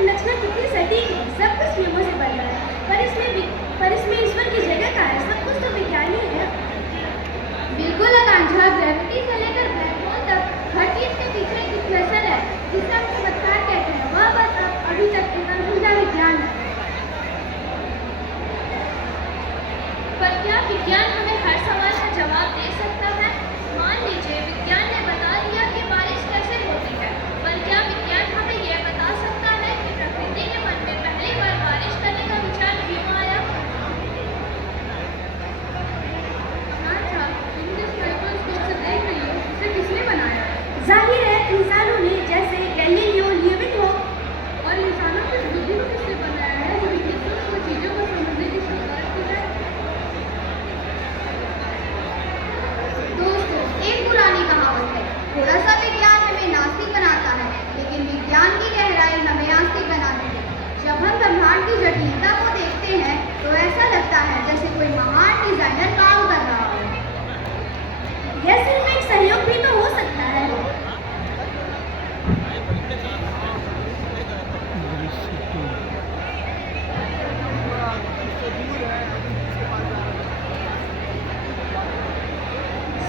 संरचना कितनी सटीक है, सब कुछ नियमों से बना है। पर इसमें ईश्वर की जगह कहाँ है? सब कुछ तो विज्ञान ही है। बिल्कुल आकांक्षा, ग्रेविटी से लेकर ब्लैक होल तक हर चीज के पीछे एक इक्वेशन है जिसे हम चमत्कार कहते हैं। वह बस अभी तक एक अनसुलझा विज्ञान है। पर क्या विज्ञान हमें हर सवाल का जवाब दे सकता है? मान लीजिए विज्ञान ने बता दिया कि बारिश कैसे होती है, पर क्या विज्ञान हमें यह बता सकता है कि प्रकृति के मन में पहली बार बारिश करने का विचार क्यों आया? आकांक्षा, तुम जिस माइक्रोस्कोप से देख रही हो उसे किसने बनाया? जाहिर है इंसानों ने, जैसे गैलीलियो, लीविनहोफ। और इंसानों की बुद्धि को किसने बनाया है जो इतनी सूक्ष्म चीजों को समझने की क्षमता रखती है? दोस्तों, एक पुरानी कहावत है, थोड़ा सा विज्ञान हमें नास्तिक बनाता है, लेकिन विज्ञान की गहराई हमें आस्तिक बनाती है। जब हम ब्रह्मांड की जटिलता को देखते हैं तो ऐसा लगता है जैसे कोई महान डिजाइनर काम कर रहा हो। यह सिर्फ एक सहयोग भी तो हो सकता है।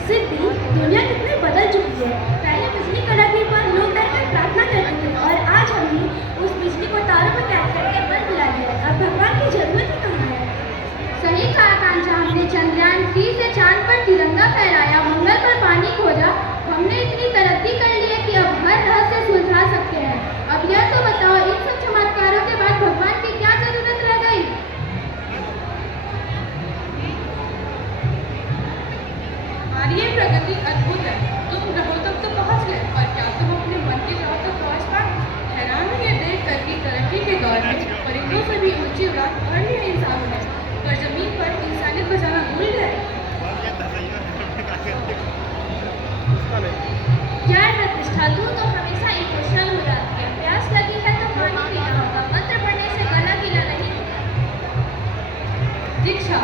सिद्धि, दुनिया कितनी बदल चुकी है। पहले बिजली कड़कने पर लोग डरकर प्रार्थना करते थे और आज हमने उस बिजली को तारों में कैद करके बल्ब ला दिया है। अब भगवान की जरूरत ही कहाँ है? सही कहा आकांक्षा, हमने चंद्रयान 3 से चांद पर तिरंगा फहराया, मंगल पर पानी खोजा। हमने इतनी तरक्की कर ली है कि अब हर रहस्य सुलझा सकते हैं। अब यह तो बताओ, इन सब चमत्कारों के बाद भगवान की क्या जरूरत रह गई? हमारी ये प्रगति अद्भुत है। तुम ग्रहों तक तो पहुंच गए, पर क्या तुम अपने मन के ग्रहों तक पहुंच पाए? हैरान हूं ये देख कर कि तरक्की के दौर में परिंदों से भी ऊंची उड़ान भर लिए इंसानों ने, पर जमीन पर इंसानियत बचाना भूल गए। यार प्रतिष्ठा, तू तो हमेशा इमोशनल हो जाती है। प्यास लगी है तो पानी पीना होगा, मंत्र पढ़ने से गला गीला नहीं। दीक्षा,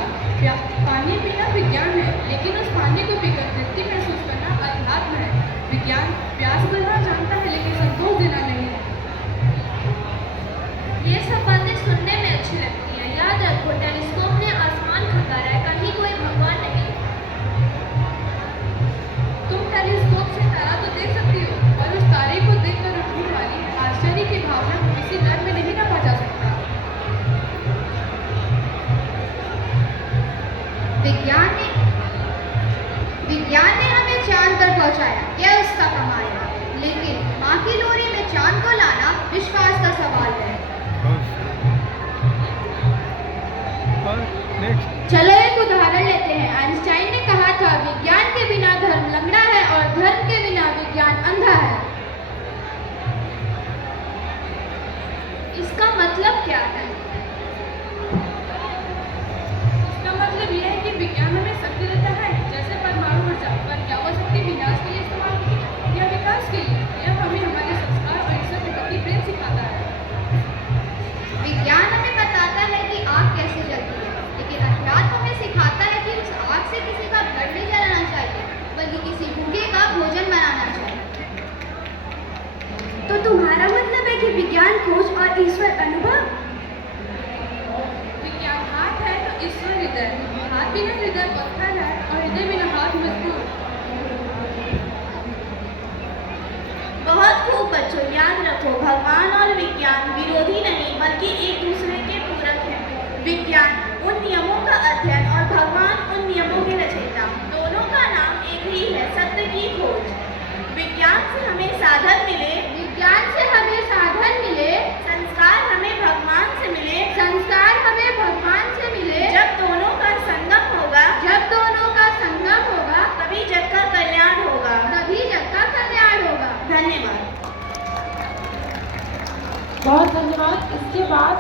पानी पीना विज्ञान है, लेकिन उस पानी को पीकर तृप्ति महसूस करना अध्यात्म है। विज्ञान प्यास बुझाना जानता है, लेकिन संतोष देना नहीं। ये सब बातें सुनने में अच्छी लगती है। याद रखो, टेलीस्कोप ने आसमान खंगारा है, कहीं कोई भगवान नहीं। तुम टेलीस्कोप से तारा तो देख सकती हो, और उस तारे को देखकर उठने वाली आश्चर्य की भावना को किसी दर में नहीं नापा जा सकता। विज्ञान ने हमें चांद पर पहुंचाया, यह उसका कमाल है, लेकिन माँ की लोरी में चांद को लाना विश्वास का सवाल है। चलो एक उदाहरण लेते हैं। आइंस्टाइन ने कहा था, विज्ञान के बिना धर्म लंगड़ा है और धर्म के बिना विज्ञान अंधा है। इसका मतलब क्या है? इसका मतलब यह है कि विज्ञान हमें शक्ति देता है, जैसे परमाणु ऊर्जा, पर क्या वो शक्ति विनाश के लिए इस्तेमाल होगी या विकास के लिए? यह हमें हमारे संस्कार और ईश्वर के प्रति प्रेम सिखाता है। विज्ञान हमें बताता है कि आग कैसे जलती है, लेकिन अध्यात्म हमें सिखाता है कि उस आग से किसी का घर नहीं जलाना चाहिए, बल्कि किसी भूखे का भोजन बनाना चाहिए। तो तुम्हारा मतलब है कि विज्ञान खोज और ईश्वर अनुभव? विज्ञान हाथ है तो ईश्वर हृदय, हाथ बिना हृदय पत्थर है और हृदय बिना हाथ मजबूत। बहुत खूब बच्चों, याद रखो, भगवान और विज्ञान विरोधी नहीं बल्कि एक दूसरे के पूरक हैं। विज्ञान उन नियमों का अध्ययन और भगवान उन नियमों के रचयिता। दोनों का नाम एक ही है, सत्य की खोज। विज्ञान से हमें साधन मिले, संस्कार हमें भगवान से मिले। जब दोनों का संगम होगा, तभी जग का कल्याण होगा। धन्यवाद। बहुत धन्यवाद। इसके बाद